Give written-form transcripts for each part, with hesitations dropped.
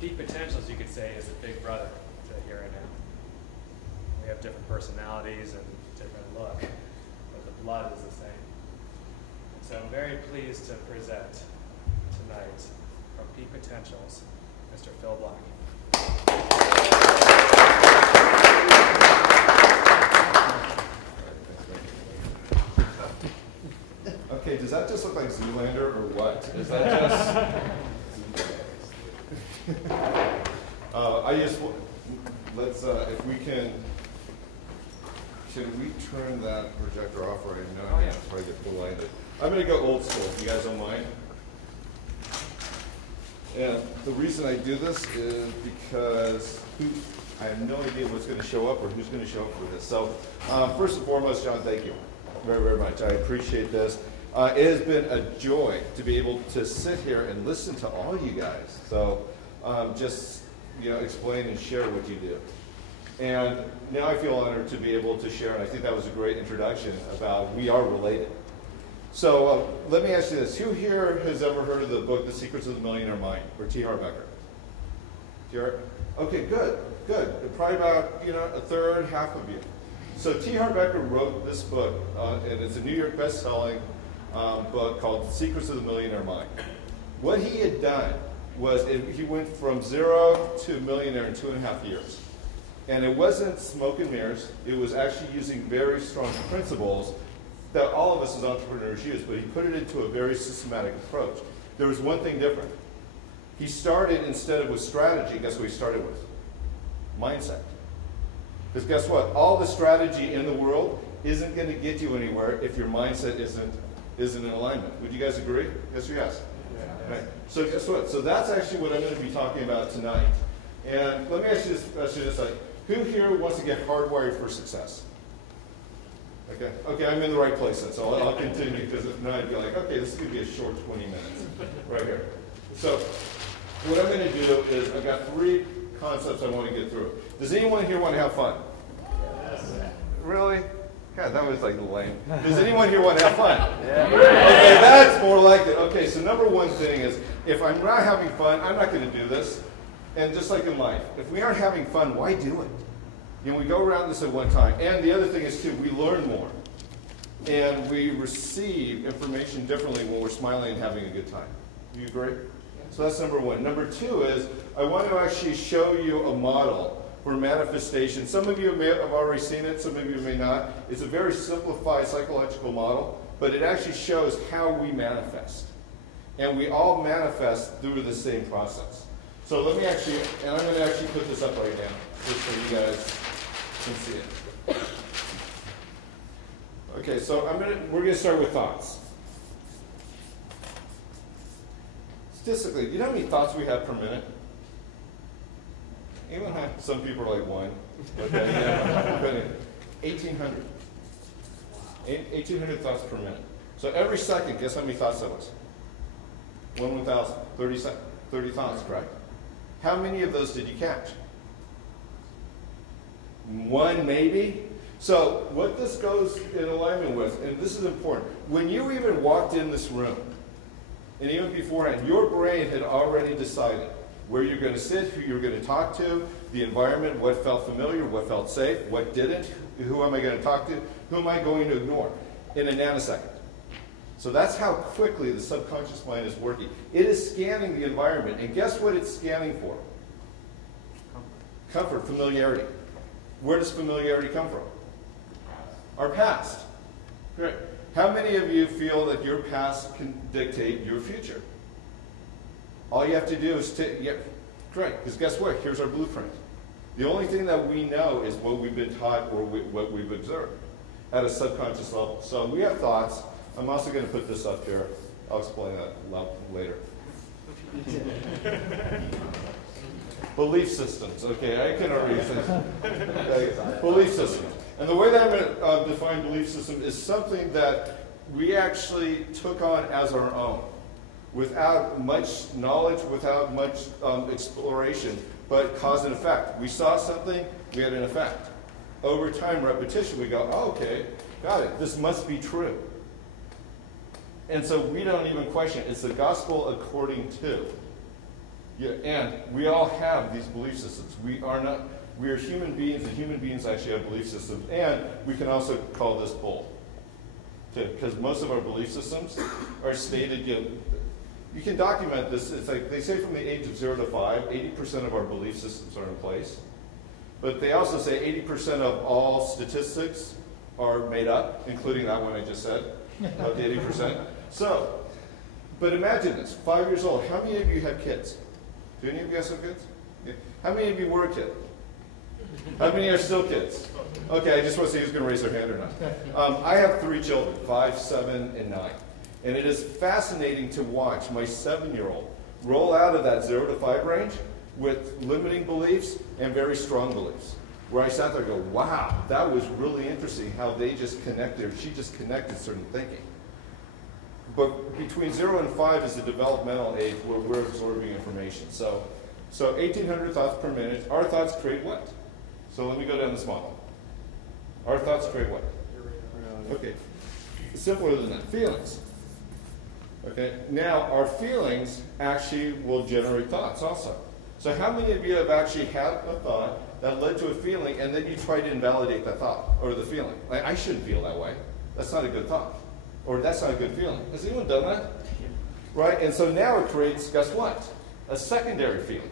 peak potentials, you could say, is a big brother to here and now. We have different personalities and different look, but the blood is the same. And so I'm very pleased to present tonight from Peak Potentials, Mr. Phil Black. Okay, does that just look like Zoolander or what? Is that just? Let's, if we can we turn that projector off right now? Oh, yeah. Before I get blinded. I'm going to go old school, if you guys don't mind. And the reason I do this is because I have no idea what's going to show up or who's going to show up for this. So first and foremost, John, thank you very, very much. I appreciate this. It has been a joy to be able to sit here and listen to all you guys. So just explain and share what you do. And now I feel honored to be able to share, and I think that was a great introduction about we are related. So let me ask you this. Who here has ever heard of the book, The Secrets of the Millionaire Mind, or T. Harv Eker? Okay, good. Probably about a third, half of you. So T. Harv Eker wrote this book, and it's a New York best-selling book called The Secrets of the Millionaire Mind. What he had done was he went from 0 to a millionaire in 2.5 years. And it wasn't smoke and mirrors. It was actually using very strong principles that all of us as entrepreneurs use, but he put it into a very systematic approach. There was one thing different. He started, instead of with strategy, guess what he started with? Mindset. Because guess what? All the strategy in the world isn't going to get you anywhere if your mindset isn't in alignment. Would you guys agree? Yes or yes? Yeah. Right. So guess what? So that's actually what I'm going to be talking about tonight. And let me ask you this, who here wants to get hardwired for success? Okay, I'm in the right place then, so I'll continue, because if not, I'd be like, okay, this is going to be a short 20 minutes right here. So what I'm going to do is I've got 3 concepts I want to get through. Does anyone here want to have fun? Yes. Really? God, that was like lame. Does anyone here want to have fun? Yeah. Okay, that's more like it. Okay, so number one thing is, if I'm not having fun, I'm not going to do this. And just like in life, if we aren't having fun, why do it? We go around this at one time. And the other thing is, too, we learn more. And we receive information differently when we're smiling and having a good time. Do you agree? So that's number one. Number 2 is, I want to actually show you a model for manifestation. Some of you may have already seen it, some of you may not. It's a very simplified psychological model, but it actually shows how we manifest. And we all manifest through the same process. So let me actually, and I'm going to actually put this up right now, just so you guys can see it. Okay, so we're going to start with thoughts. Statistically, do you know how many thoughts we have per minute? Anyone have? Some people are like 1. Okay, yeah, 1,800. 1,800 thoughts per minute. So every second, guess how many thoughts that was? 1,000. 30 thoughts, correct? How many of those did you catch? 1 maybe? So what this goes in alignment with, and this is important, when you even walked in this room, and even beforehand, your brain had already decided where you're going to sit, who you're going to talk to, the environment, what felt familiar, what felt safe, what didn't, who am I going to talk to, who am I going to ignore in a nanosecond. So that's how quickly the subconscious mind is working. It is scanning the environment, and guess what it's scanning for? Comfort, familiarity. Where does familiarity come from? Our past. Great. How many of you feel that your past can dictate your future? All you have to do is great, because guess what? Here's our blueprint. The only thing that we know is what we've been taught or what we've observed at a subconscious level. So we have thoughts. I'm also going to put this up here. I'll explain that later. Belief systems. Okay, I can already say belief systems. And the way that I'm going to define belief system is something that we actually took on as our own, without much knowledge, without much exploration, but cause and effect. We saw something, we had an effect. Over time, repetition, we go, oh, okay, got it. This must be true. And so we don't even question it. It's the gospel according to. Yeah, and we all have these belief systems. We are human beings, and human beings actually have belief systems. And we can also call this bull. Because most of our belief systems are stated, you can document this. It's like they say from the age of 0 to 5, 80% of our belief systems are in place. But they also say 80% of all statistics are made up, including that one I just said, about the 80%. So, but imagine this, 5 years old. How many of you have kids? Do any of you guys have kids? Yeah. How many of you were a kid? How many are still kids? Okay, I just want to see who's going to raise their hand or not. I have 3 children, 5, 7, and 9. And it is fascinating to watch my 7-year-old roll out of that 0 to 5 range with limiting beliefs and very strong beliefs. Where I sat there and go, wow, that was really interesting how they just connected, she just connected certain thinking. But between 0 and 5 is the developmental age where we're absorbing information. So 1,800 thoughts per minute. Our thoughts create what? So let me go down this model. Our thoughts create what? Okay. Simpler than that. Feelings. Okay. Now, our feelings actually will generate thoughts also. So how many of you have actually had a thought that led to a feeling and then you try to invalidate that thought or the feeling? Like, I shouldn't feel that way. That's not a good thought. Or that's not a good feeling. Has anyone done that? Right? And so now it creates, guess what? A secondary feeling.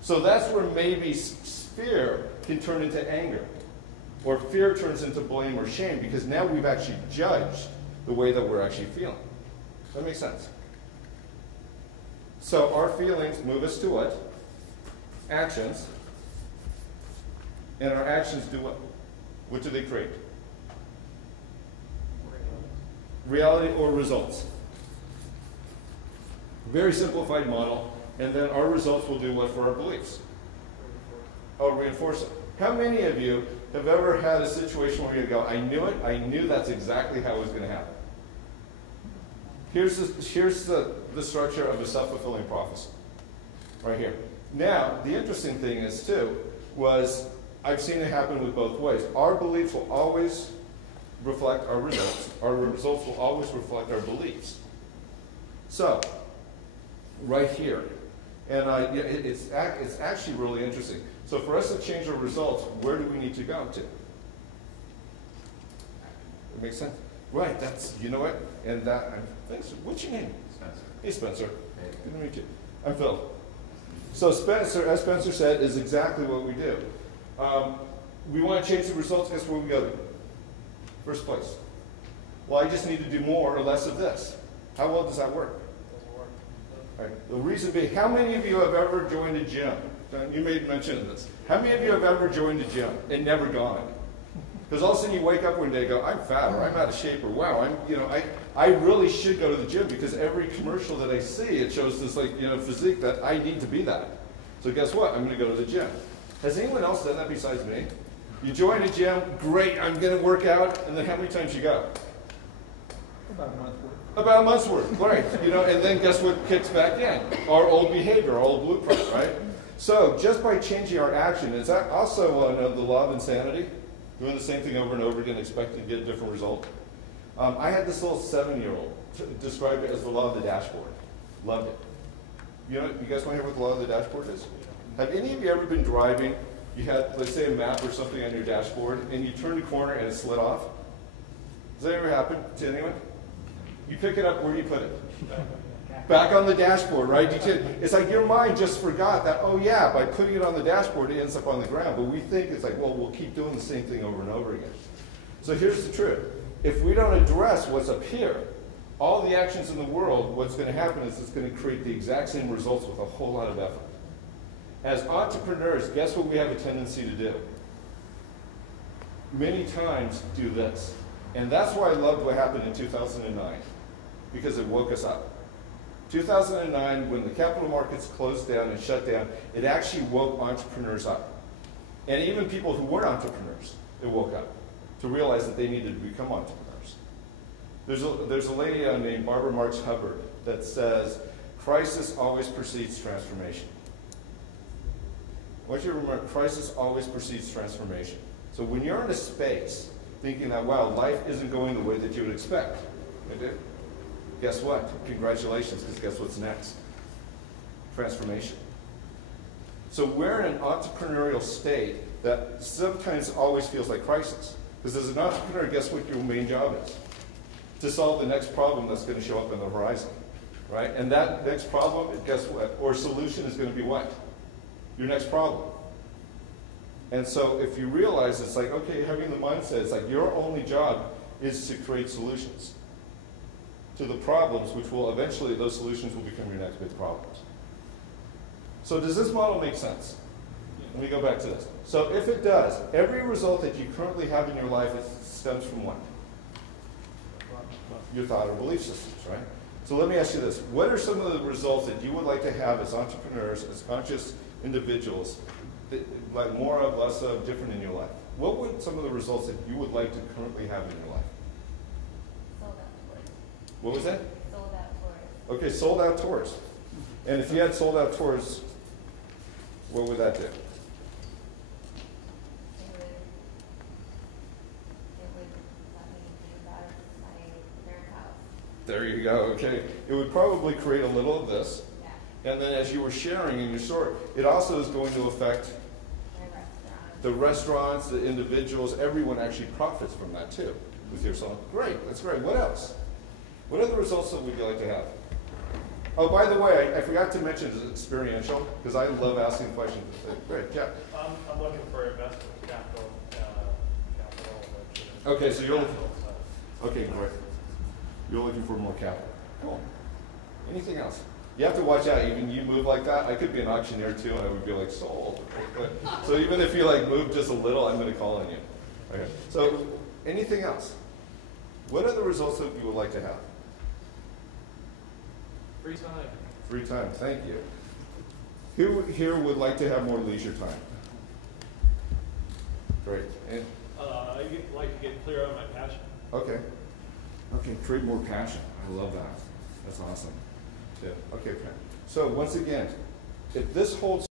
So that's where maybe fear can turn into anger. Or fear turns into blame or shame because now we've actually judged the way that we're actually feeling. Does that make sense? So our feelings move us to what? Actions. And our actions do what? What do they create? Reality or results. Very simplified model. And then our results will do what for our beliefs? Oh, reinforce it. How many of you have ever had a situation where you go, I knew it, I knew that's exactly how it was going to happen? Here's the structure of a self-fulfilling prophecy. Right here. Now, the interesting thing is, too, was I've seen it happen with both ways. Our beliefs will always reflect our results. Our results will always reflect our beliefs. So, right here. And it's actually really interesting. So for us to change our results, where do we need to go to? It makes sense? Right, that's, you know what? And that, thanks. What's your name? Spencer. Hey, Spencer. Good to meet you. I'm Phil. So Spencer, as Spencer said, is exactly what we do. We want to change the results. Guess where we go to? First place. Well, I just need to do more or less of this. How well does that work? Right. The reason being, how many of you have ever joined a gym? You made mention of this. How many of you have ever joined a gym and never gone? Because all of a sudden you wake up one day and go, I'm fat, or I'm out of shape, or wow, I really should go to the gym because every commercial that I see, it shows this physique that I need to be that. So guess what? I'm going to go to the gym. Has anyone else done that besides me? You join a gym, great, I'm going to work out, and then how many times you go? About a month's worth. About a month's worth, right. And then guess what kicks back in? Our old behavior, our old blueprint, right? So just by changing our action, is that also the law of insanity? Doing the same thing over and over again, expecting to get a different result? I had this little 7-year-old describe it as the law of the dashboard. Loved it. You guys want to hear what the law of the dashboard is? Have any of you ever been driving, you had, let's say, a map or something on your dashboard, and you turned a corner and it slid off? Does that ever happen to anyone? You pick it up, where do you put it? Back on the dashboard, right? It's like your mind just forgot that, oh yeah, by putting it on the dashboard, it ends up on the ground. But we think it's like, well, we'll keep doing the same thing over and over again. So here's the truth. If we don't address what's up here, all the actions in the world, what's going to happen is it's going to create the exact same results with a whole lot of effort. As entrepreneurs, guess what we have a tendency to do? Many times do this. And that's why I loved what happened in 2009, because it woke us up. 2009, when the capital markets closed down and shut down, it actually woke entrepreneurs up. And even people who weren't entrepreneurs, it woke up to realize that they needed to become entrepreneurs. There's a lady named Barbara Marx Hubbard that says, crisis always precedes transformation. I want you to remember, crisis always precedes transformation. So when you're in a space thinking that, wow, life isn't going the way that you would expect, guess what? Congratulations, because guess what's next? transformation. So we're in an entrepreneurial state that sometimes always feels like crisis. Because as an entrepreneur, guess what your main job is? To solve the next problem that's going to show up on the horizon, right? And that next problem, guess what? Or solution is going to be what? Your next problem. And so if you realize it's like, okay, having the mindset, it's like your only job is to create solutions to the problems, which will eventually, those solutions will become your next big problems. So does this model make sense? Let me go back to this. So if it does, every result that you currently have in your life stems from what? Your thought or belief systems, right? So let me ask you this. What are some of the results that you would like to have as entrepreneurs, as conscious individuals, that, like more of, less of, different in your life? What would some of the results that you would like to currently have in your life? Sold out tours. What was that? Sold out tours. Okay, sold out tours. And if you had sold out tours, what would that do? It would let me think about my parents' house. There you go, okay. It would probably create a little of this. Yeah. And then as you were sharing in your story, it also is going to affect My restaurant. the restaurants, the individuals, everyone actually profits from that too with your song. Great, that's great. What else? What other results would you like to have? Oh, by the way, I forgot to mention it's experiential, because I love asking questions. Great, yeah. I'm looking for investment capital. Okay, so you're looking, capital, so. okay, great. You're looking for more capital. Cool. Anything else? You have to watch out. Even you move like that, I could be an auctioneer too, and I would be like, sold. So even if you like move just a little, I'm going to call on you. Okay. So anything else? What are the results that you would like to have? Free time. Free time, thank you. Who here would like to have more leisure time? Great. And, I like to get clear on my passion. okay. Okay, create more passion. I love that. That's awesome. Yeah. Okay, so once again, if this holds